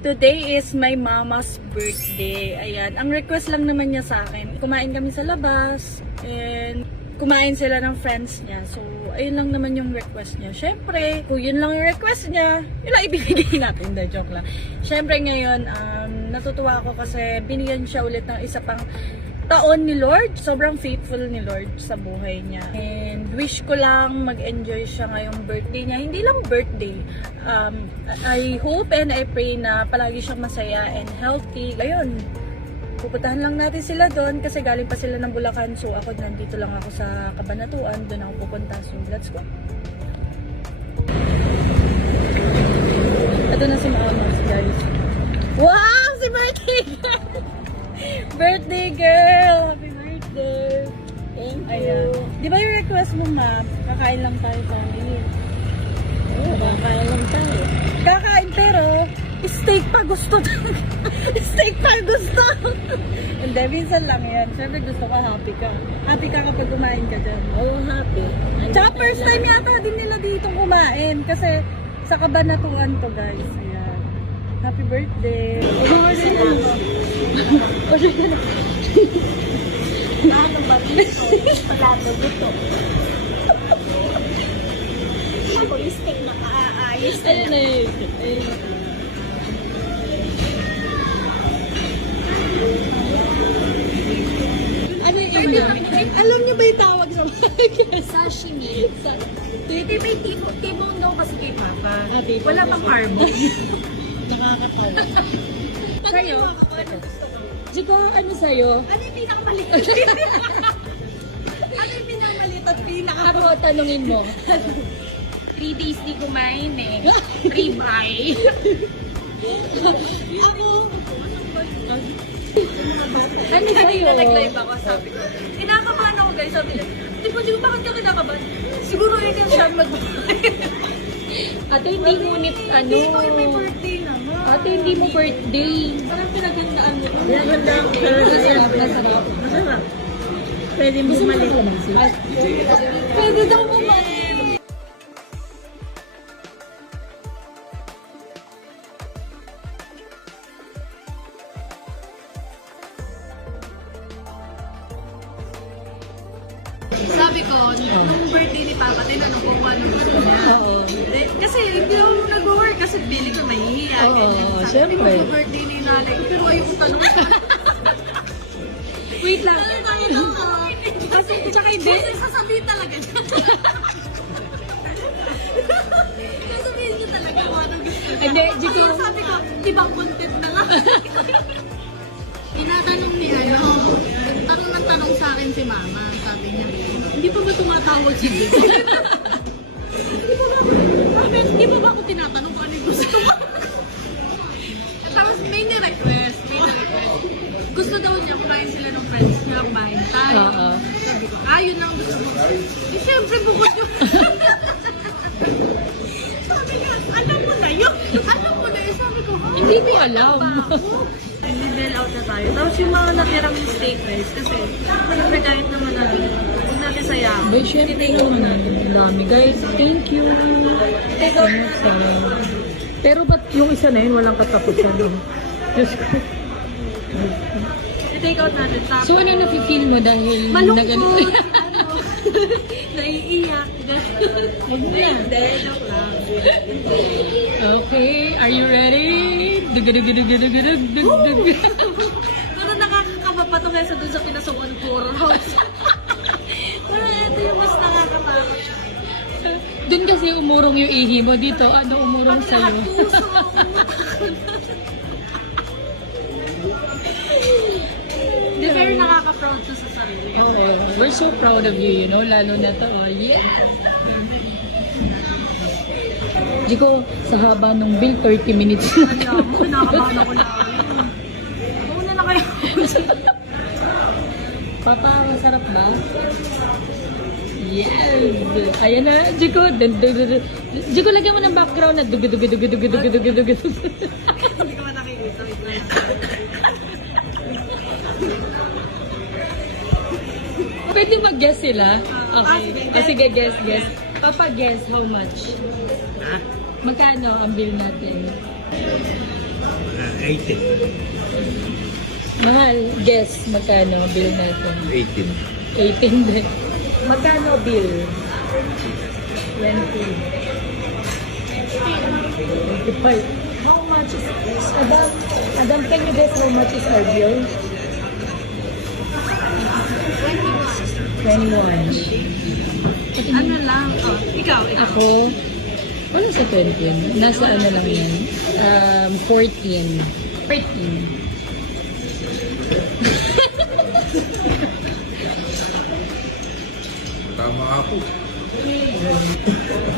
Today is my mama's birthday. Ayan. Ang request lang naman niya sa akin, kumain kami sa labas and kumain sila ng friends niya. So, ayun lang naman yung request niya. Syempre, kung yun lang yung request niya, yun lang ibibigay natin. The joke lang. Syempre ngayon, natutuwa ako kasi binigyan siya ulit ng isa pang taon ni Lord. Sobrang faithful ni Lord sa buhay niya. And wish ko lang mag-enjoy siya ngayong birthday niya. Hindi lang birthday. I hope and I pray na palagi siyang masaya and healthy. Ayun, pupuntahan lang natin sila doon kasi galing pa sila ng Bulacan. So ako nandito lang ako sa Cabanatuan. Doon ako pupunta. So let's go. Ito na si Mama, guys. Wow! Si birthday girl! Birthday girl! Happy birthday! Thank you. Ayan. Di ba yung request mo, ma'am? Kakain lang tayo family. Oo, kakain lang tayo. Kakain pero steak pa gusto. Steak pa gusto. Hindi, minsan lang yan. Siyempre gusto ka, happy ka. Happy ka kapag kumain ka dyan. Oo, happy. Tsaka first time yata din nila dito kumain. Kasi sa Cabanatuan to, guys. Ayan. Happy birthday. Paano ba dito? Palado dito. Ako yung steak na kaayos na lang. Ano yung alam niyo ba yung tawag sa Sashimi. Hindi may tibong daw kasi kay Papa. Wala pang carbon. Nakakatawa. Sa'yo? Jiko, ano sa'yo? Ano yung pinakamaliit? Ano yung pinakamaliit at Ako, tanungin mo. 3 days di kumain eh. Rib eye. Ako, Ano sa'yo? nag-live ako, sabi ko. Kinakabahan ako guys, sabi niya. Di ba bakit ka kinakabahan? Siguro yun yung siya Ate, hindi ngunit ano. Hindi ko yung may birthday naman. Ate, hindi mo birthday. Parang pinagandaan mo. Pinagandaan ko. Masarap. Masarap. Pwede mo bumalik. Pwede daw bumalik. Sabi ko, nung birthday ni Papa, tinanong ko kung ano gusto niya. Oo. Kasi hindi ako nag-work kasi feeling ko mahihiya. Oo, ganyan. Sabi syempre. ko, birthday ni nanay ko, pero ayaw kong tanong. Wait lang. Kasi, tsaka hindi. Kasi sasabihin talaga niya. Sasabihin niya talaga kung ano gusto niya. Hindi, Jiko. Kaya sabi ko, di ba content na lang? Tinatanong niya, tanong ng tanong sa akin si Mama. Sabi niya, hindi pa ba tumatawag si Jiko? Di ba ba ako tinatanong kung ano yung gusto mo? Tapos may ni-request. Gusto daw niya kumain sila ng friends niya, kumain tayo. Oo. Sabi ko, yun lang gusto mo. Eh, siyempre, bukod yun. Sabi niya, alam mo na yun. Alam mo na yun. Sabi ko, Hindi ko alam. Nag-level out na tayo. Tapos yung mga natirang steak rice, kasi siyempre kahit naman natin, huwag natin sayang. But syempre naman natin. Ang dami. Guys, thank you. Pero ba't yung isa na yun walang katapusan? Diyos ko. I-take out natin. Tapos, So ano nafe-feel mo dahil malungkot. Naiiyak. Huwag mo na. Hindi, joke lang. Okay, are you ready? Dug-dug-dug-dug-dug-dug-dug. Pero nakakakaba pa ito kaysa dun sa pinasukan horror house. Pero ito yung mas nakakatakot. Dun kasi umurong yung ihi mo dito. Ano umurong Pag lahat sa'yo? puso. Di pero nakaka-proud siya sa sarili. Oo, we're so proud of you, you know, lalo na to. Oh, yeah! Jiko, sa haba ng bill, 30 minutes na. Kaya mo, kinakabahan ako na. Mauna na kayo. Papa, masarap ba? Yes! Ayan na, Jiko. Jiko, lagyan mo ng background na dug-dug-dug-dug-dug-dug-dug-dug. Hindi ko ba nakikita? Pwede mag-guess sila? Okay. sige. Sige, guess. Papa, guess how much? Magkano ang bill natin? 18. Mahal, guess, magkano bill natin? 18. 18 din. Magkano bill? 20. 25. How much is this? Adam, can you guess how much is our bill? 21. Ano lang? Oh, ikaw. Ako, wala sa 20 yan. Nasa ano lang yan? 14. 14. Tama ako.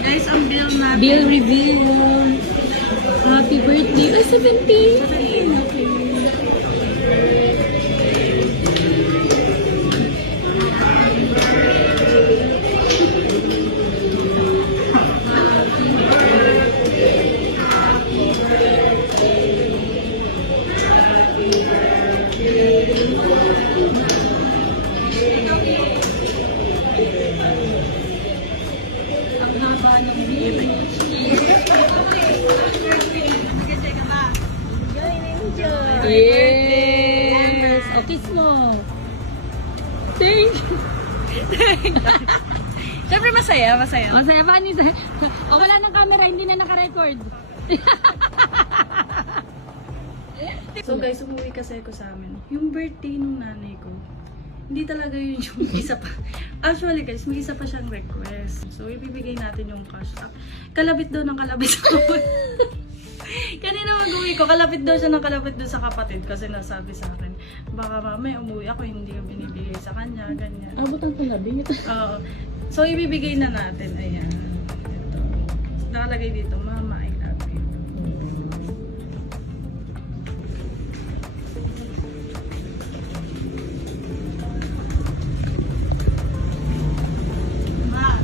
Guys, ang bill natin. Bill reveal. Happy birthday. Ay, 17. Okay. Ang haba ng bill. Yes! O, kiss mo. Thank you. Siyempre masaya, masaya. Masaya pa ni O, wala ng camera, hindi na naka-record. So guys, umuwi kasi ako sa amin. Yung birthday nung nanay ko, hindi talaga yun yung isa pa. Actually guys, may isa pa siyang request. So ibibigay natin yung cash. Kalabit daw ng kalabit ako. Kanina mag-uwi ko, kalapit daw siya ng kalapit doon sa kapatid kasi nasabi sa akin, baka mamaya umuwi ako, hindi ko binibigay sa kanya, ganyan. Abot ang kalabit. Oo. So ibibigay na natin, ayan. Ito. Nakalagay dito, Mama, I love you. Ma,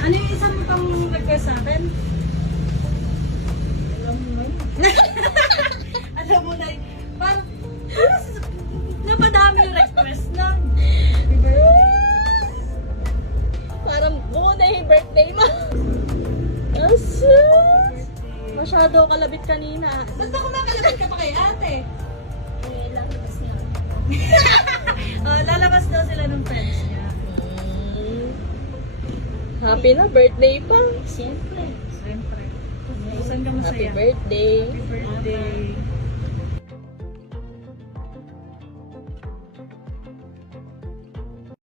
ano yung isang pang request sa akin? Alam mo na, parang napadami yung request na. Parang buo na yung birthday mo. Asus! Masyado kalabit kanina. Ba't ba kumakalapit ka pa kay ate? Lalabas niya. Lalabas daw sila ng friends niya. Happy na birthday pa. Siyempre. Saan ka masaya? Happy birthday. Happy birthday.